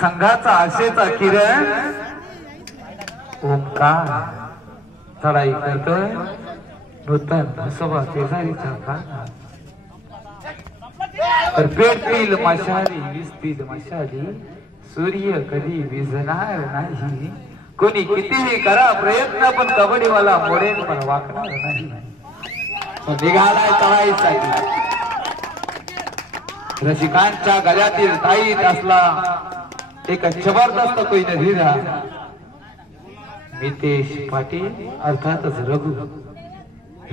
संघाचा आशेचा किरण ओंकार चढाई करतोय नूतन भसवा शेजारीचा काना तर पेटतील मशाली विजतील मशाली सूर्य कधी विझणार नाही कोणी कितीही करा प्रयत्न पण कबड्डीवाला मोडेल पण वाकणार नाही निघालाय चढाईसाठी रसिकांच्या गळ्यातील ताईत असला एक जबरदस्त कोई हिरा मितेश पाटील अर्थातच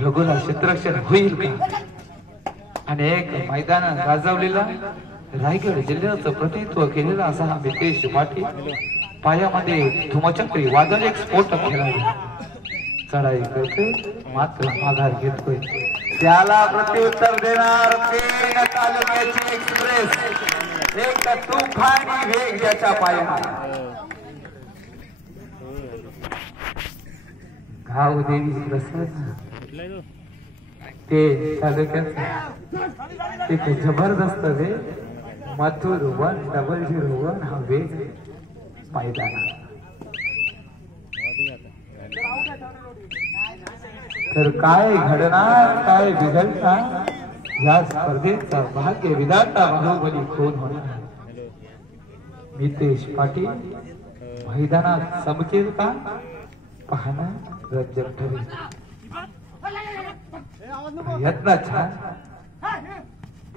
रघुला क्षेत्ररक्षण होईल का अनेक मैदान गाजवलेला रायगड जिल्ह्याचं प्रतिनिधित्व केलेला असा हा मितेश पाटील पायामध्ये धुमचक्री वादळ एक स्फोटक खेळाडू चढाई करतोय मात्र माघार घेतोय त्याला प्रत्युत्तर देणार पेण तालुक्याची एक्सप्रेस एक तुफानी वेग ज्याच्या पायात गाव देवी प्रसन्न ते तालुक्यात एक जबरदस्त वेग मथुर 1001 हा वेग मैदाना तर काय घडणार काय बिघडणार या स्पर्धेचा भाग्य विधाता बाहुबली कोण होणार मितेश पाटील मैदानात चमकेल का पाहणं रंजक ठरेल प्रयत्न छान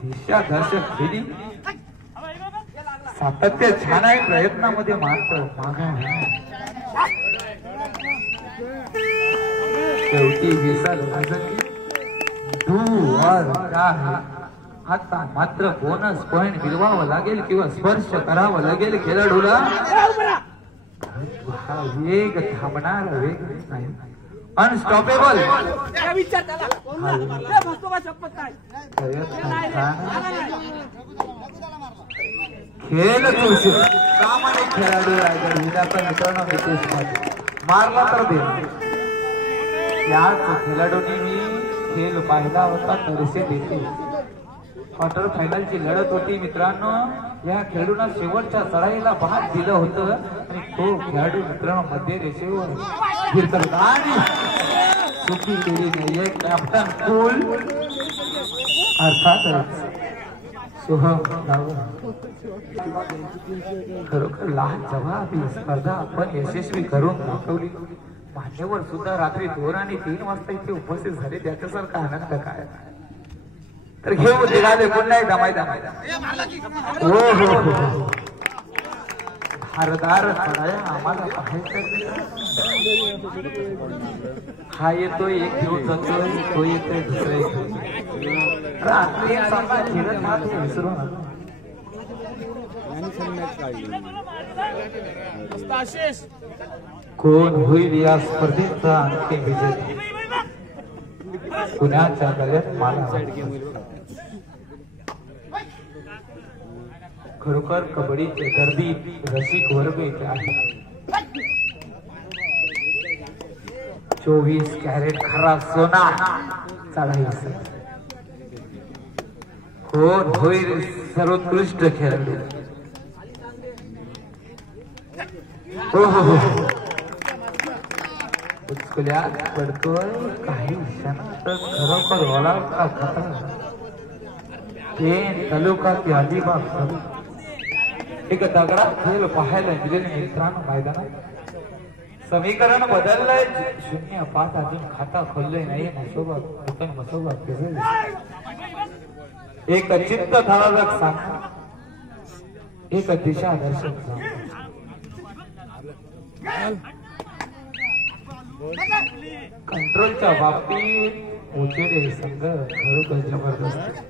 दिशा दर्शक केली सातत्य छान आहे प्रयत्नामध्ये मात्र मागा शेवटी विसर आता मात्र बोनस पॉइंट मिळवावं लागेल किंवा स्पर्श करावं लागेल खेळाडूला हा वेग थांबणार वेग नाही अनस्टॉपेबल खेळ प्रामाणिक खेळाडू रायगड विधाता मित्रांनो मितेश पाटील मारला तर दे याच खेळाडूंनी मी खेळ पाहिला होता नरसे देते क्वार्टर फायनलची लढत होती मित्रांनो या खेळाडूंना शेवटच्या चढाईला भाग दिलं होतं आणि तो खेळाडू मित्रांनो मध्य रेषेवर फिरत आणि चुकी केली नाहीये कॅप्टन कूल अर्थातच सोहम खरोखर लहान जबाबदारी स्पर्धा आपण यशस्वी करून दाखवली मान्यवर सुद्धा रात्री 2 आणि 3 वाजता इथे उपस्थित झाले त्याच्यासारखा आनंद काय तर घेऊ निघाले पुन्हा एकदा मैदान हो हो धारदार चढाया आम्हाला पाहायचं हा येतोय एक घेऊन जातोय तो येतोय दुसरा येतोय रात्री खेळत हा तुम्ही विसरू नका कोण होईल या स्पर्धेचा अंतिम विजेता पुण्याच्या गळ्यात माला खरोखर कबड्डीचे दर्दी रसिक वर्ग इथे आहे 24 कॅरेट खरा सोना चढाई कोण होईल सर्वोत्कृष्ट खेळाडू हो हो हो उचकल्यात पडतोय काही क्षणात खरोखर होला का खतरा ते तालुका की अलिबाग एक दगडा खेळ पाहायला गेलेले मित्रांनो मैदानात समीकरण बदललंय 0-5 अजून खाता खोललंय नाही मसोबा एक चित्त धारक सामना एक दिशा दर्शक कंट्रोलच्या बाबतीत उचेरे संघ खरोखर जबरदस्त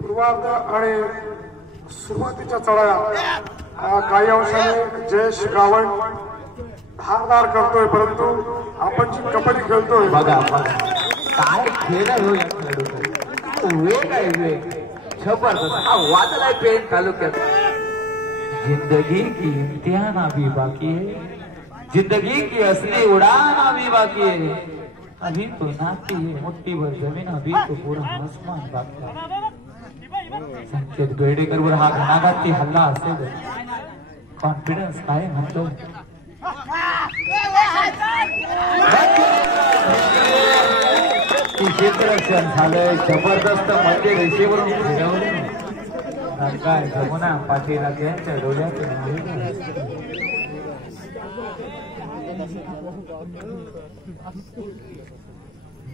पूर्वार्ध आणि सुरुवातीच्या चढाया काही अंशाने जयेश गावण धारदार करतोय परंतु आपण जी कबड्डी खेळतोय बघा काय खेळ आहे हो या खेळाडूचा वेग आहे वेग जबरदस्त हा वादळ आहे पेण तालुक्यात जिंदगी की इम्तिहान अभी बाकी है, जिंदगी की असली उड़ान अभी बाकी है, अभी तो नाती है मुट्ठी भर जमीन, अभी तो पूरा आसमान बाकी है. संकेत बेडेकर वर हा घणाघाती हल्ला असेल, कॉन्फिडन्स काय म्हणतो. क्षेत्ररक्षण झालंय जबरदस्त, मध्य रेषेवरून फिरवलं. काय जमुना पाटील यांच्या डोळ्यातून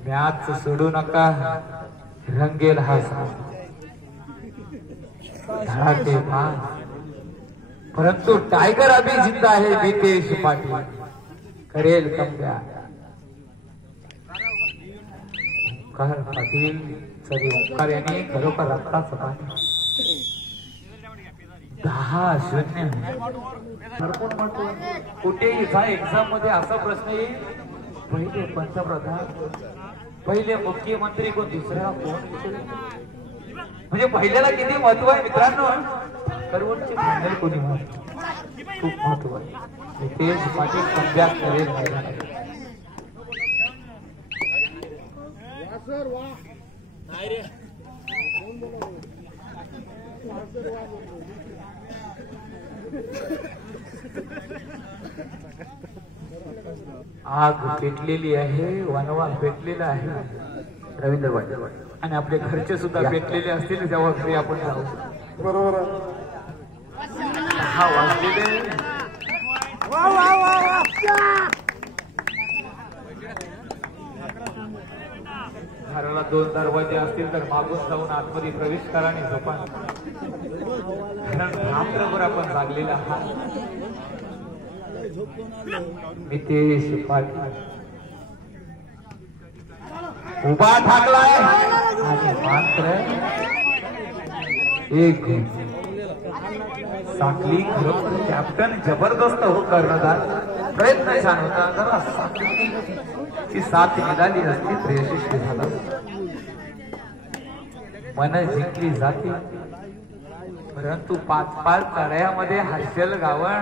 मॅच सोडू नका, रंगेल हा धडाके भाग. परंतु टायगर अभी जिंदा है, नितेश पाटील करेल कमब्या. ओंकार पाटील सरी ओंकार यांनी खरोखर रक्ताचं पाणी. 10-0 भरपूर म्हणतो. कुठेही जा एक्झाम मध्ये असा प्रश्न येईल, पहिले पंतप्रधान, पहिले मुख्यमंत्री कोण, दुसरा कोण, म्हणजे पहिल्याला किती महत्व आहे मित्रांनो. करवटचे फायनल कोणी महत्व, खूप महत्व आहे. नितेश पाटील कमबॅक करेल मैदानात. आग पेटलेली आहे, वनवा पेटलेला आहे रवींद्र पाटील, आणि आपले घरचे सुद्धा पेटलेले असतील जेव्हा घरी आपण जाऊ. बरोबर हा वाजलेले घराला 2 दरवाजे असतील तर मागून जाऊन आतमध्ये प्रवेश करा आणि झोपा. कारण रात्रभर आपण जागलेला आहात. नितेश पाटील उभा ठाकलाय आणि मात्र एक साखली. खरोखर कॅप्टन जबरदस्त हो कर्णधार, प्रयत्न छान होता. जरा साखलीची साथ मिळाली असती तर यशस्वी झाला. मन जिंकली जाते, परंतु 5-5 चढ्यामध्ये हर्षल गावण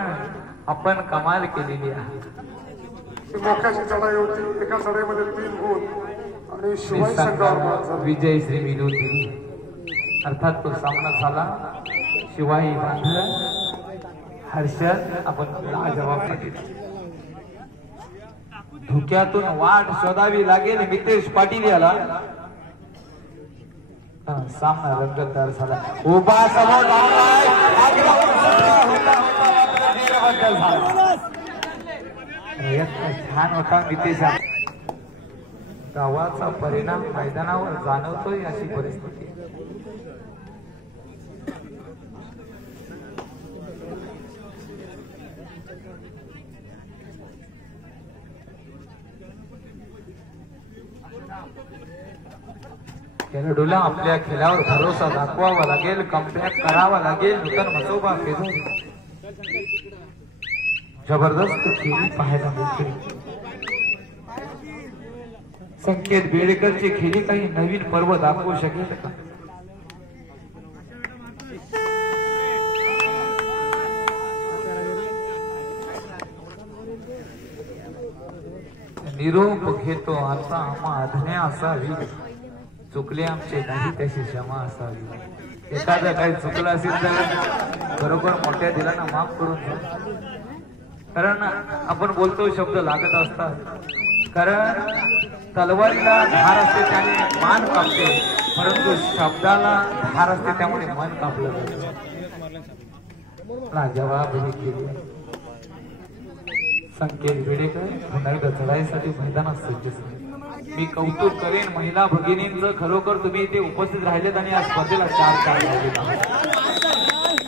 आपण कमाल केलेली आहे. मोक्याची चढाई होती, एका चढाईमध्ये 3 गुण आणि शिवाय संघावर विजय श्री मिळवली. अर्थात तो सामना झाला शिवाई बांधला. हर्षल आपण लाजवाब दिला. धुक्यातून वाट शोधावी लागेल नितेश पाटील याला. सामना रंगतदार झाला. उभा समोर छान होता नितेश. गावाचा परिणाम मैदानावर जाणवतोय अशी परिस्थिती. खेळाडूला आपल्या खेळावर भरोसा दाखवावा लागेल, कमबॅक करावा लागेल. नूतन मसोबा फेजून जबरदस्त खेळी पाहायला मिळते. संकेत बेडेकरची खेळी काही नवीन पर्व दाखवू शकेल का? निरोप घेतो आता आम्हा अधने असावी, चुकले आमचे नाही त्याची क्षमा असावी. एखादं काही चुकलं असेल तर बरोबर मोठ्या दिलांना माफ करून द्या. कारण आपण बोलतो शब्द लागत असतात. कारण तलवारीला धार असते त्याने मान कापते, परंतु शब्दाला धार असते त्यामुळे मन कापलं जातं. जवाब केली. संकेत बेडेकर पुन्हा एकदा चढाईसाठी मैदानात सज्ज झाले. मी कौतुक करेन महिला भगिनींचं, खरोखर तुम्ही इथे उपस्थित राहिलेत आणि या स्पर्धेला 4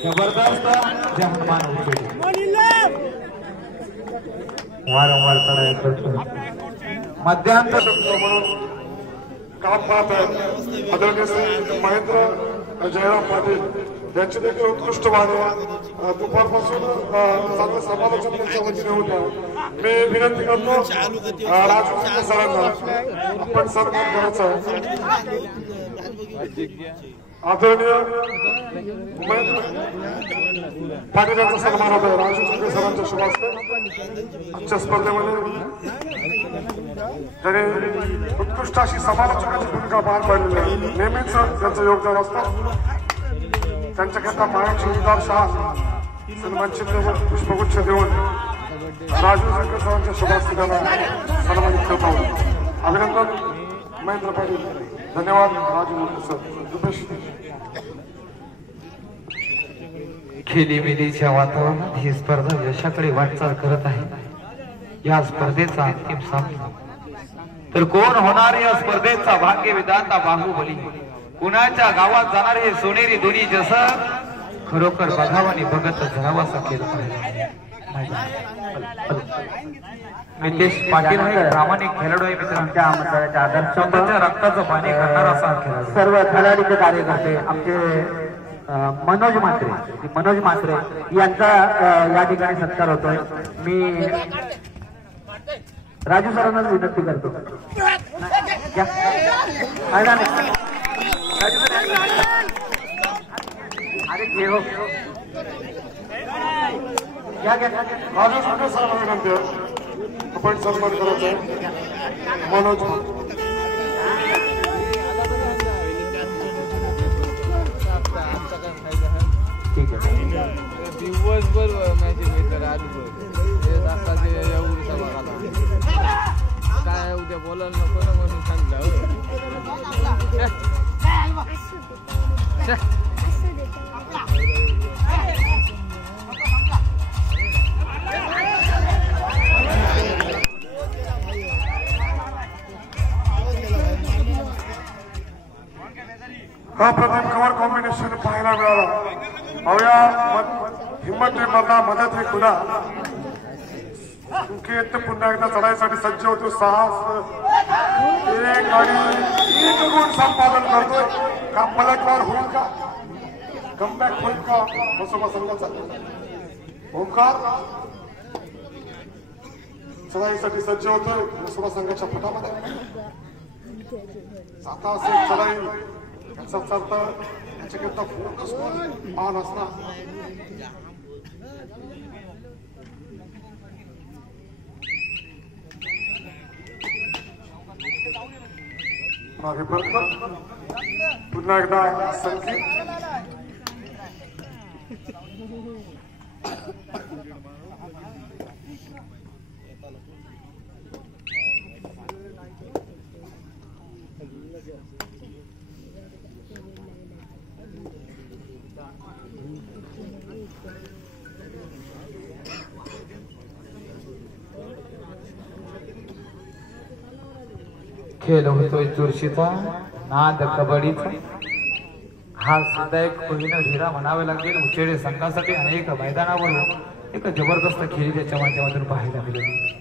जबरदस्त जहमान उचलले. वारंवार चढाई करतो. मध्यांतर म्हणून काम पाहत आहेत आदरणीय श्री महेंद्र जयराम पाटील यांची देखील उत्कृष्ट वाणी दुपारपासून चांगलं समालोचन त्यांच्या वतीने होतं. मी विनंती करतो राजू सरांना आपण सन्मान करायचा आहे. आदरणीय महेंद्र पाटील यांचा सन्मान होत आहे राजू शिंदे सरांच्या शुभ हस्ते आजच्या स्पर्धेमध्ये त्यांनी उत्कृष्ट अशी समालोचकाची भूमिका पार पाडलेली आहे. नेहमीच त्यांचं योगदान असतं. त्यांच्याकरता मायाची उद्गार शाह सन्मान चिन्ह व पुष्पगुच्छ देऊन राजू शिंदे सरांच्या शुभ हस्ते त्यांना सन्मानित करत आहोत. अभिनंदन महेंद्र पाटील. धन्यवाद राजू सर. खेळीमेळीच्या वातावरणात ही स्पर्धा यशाकडे वाटचाल करत आहे. या स्पर्धेचा अंतिम सामना तर कोण होणार या स्पर्धेचा भाग्य विधाता बाहुबली. कुणाच्या गावात जाणार हे सोनेरी दोन्ही जसं खरोखर बघावानी बघत जरावासा केलं पाहिजे. नितेश पाटील हे प्रामाणिक खेळाडू आहे मित्रांच्या मंडळाच्या आदर्श रक्ताचं पाणी करणारा असा खेळाडू. सर्व खेळाडूचे कार्यकर्ते आमचे मनोज म्हात्रे यांचा या ठिकाणी सत्कार होतोय. मी राजू सरांना विनंती करतो. अरे घेऊ राजू शिंदे सरांना विनंती आहे. आपण सन्मान करायचा आहे. मनोज दिवसभर मॅचेस मिळतात आजूबाजू एवढा बघायला काय उद्या बोलायला नको ना म्हणून सांगितलं. अप्रतिम कव्हर कॉम्बिनेशन पाहायला मिळाला. अवया हिम्मत मधला मदत ही खुदा संकेत पुन्हा एकदा चढाईसाठी सज्ज होतो. साहस एक गाडी एक गुण संपादन करतोय. का पलटवार होईल का कमबॅक होईल का बसोबा संघाचा ओंकार चढाईसाठी सज्ज होतोय. बसोबा संघाच्या पटामध्ये आता असेल चढाई याचा अर्थ याच्याकरता फोकस ऑन असणार. मागे परत पुन्हा एकदा संकेत खेळ होतोय चुरशीचा नाद कबड्डीचा. हा सुद्धा एक पहिलं ढेरा म्हणावे लागेल. उचेडे संघासाठी अनेक मैदानावर एक जबरदस्त खेळ त्याच्या माध्यमातून पाहायला मिळेल.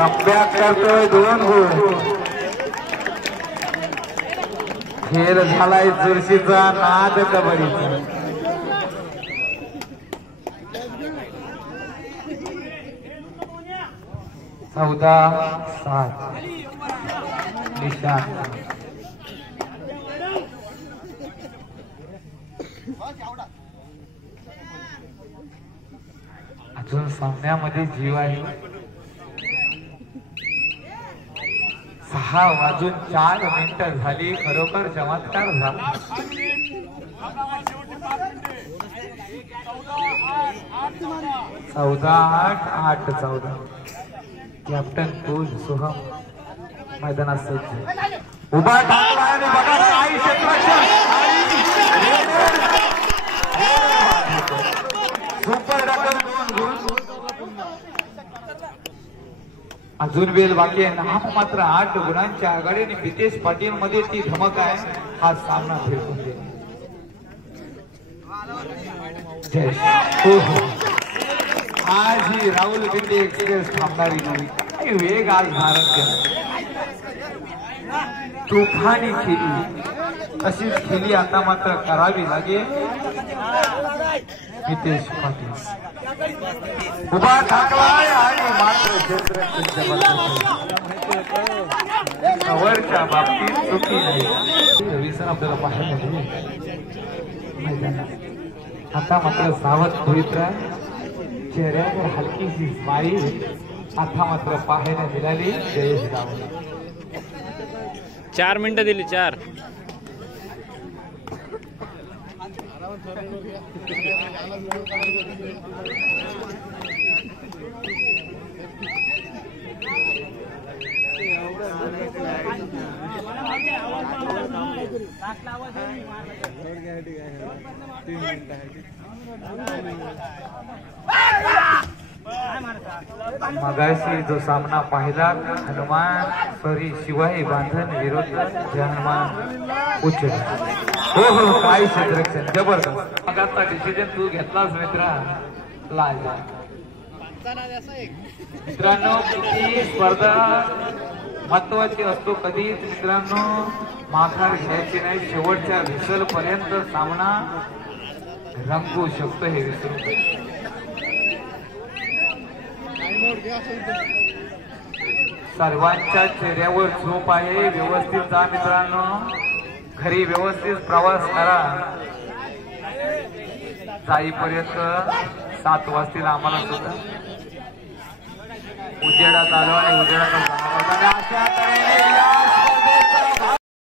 अभ्यास करतोय 2 गुण. खेळ झालाय चुरशीचा नाद कबड्डीचा. चौदा 7 निशान. अजून सामन्यामध्ये जीव आहे. 6:04 झाली. खरोखर चमत्कार झाला. 14-8 14. कॅप्टन कूल सोहम मैदानात सज्ज उभा ठाकला आणि बघा काही क्षेत्ररक्षण सुपर रकम 2 गुण. अजून वेळ बाकी आहे. नाम मात्र 8 गुणांच्या आघाडीने नितेश पाटील मध्ये ती धमक आहे. हा सामना फिरकून दे. जय श्री. हो हो, आज ही राहुलपिंडी एक्सप्रेस थांबणारी नाही. काही वेग आज धारण केला. तुफानी खेळी अशीच खेळी आता मात्र करावी लागेल. नितेश पाटील उभा टाकलाय आणि मात्र कव्हरच्या बाबतीत चुकी नाही. रवीसन आपल्याला पाहायला मिळेल. आता मात्र सावध पवित्र चेहऱ्यावर हलकीशी स्माईल आता मात्र पाहायला मिळाली. जयेश रावल 4 मिनिटं दिली. 4 मगाशी जो सामना पाहिला हनुमान सॉरी शिवाई बांधन विरुद्ध हनुमान उच्च. हो हो, काय क्षेत्ररक्षण जबरदस्त. मगाचा डिसिजन तू घेतलास मित्रा. लाज मित्रांनो, किती स्पर्धा महत्वाची असतो कधीच मित्रांनो माघार घ्यायची नाही. शेवटच्या विसल पर्यंत सामना रंगू शकतो हे विसरू. सर्वांच्या चेहऱ्यावर झोप आहे. व्यवस्थित जा मित्रांनो, घरी व्यवस्थित प्रवास करा. जाईपर्यंत 7 वाजतील आम्हाला सुद्धा. उजेडात आलो आणि उजेडात अशा तऱ्हेने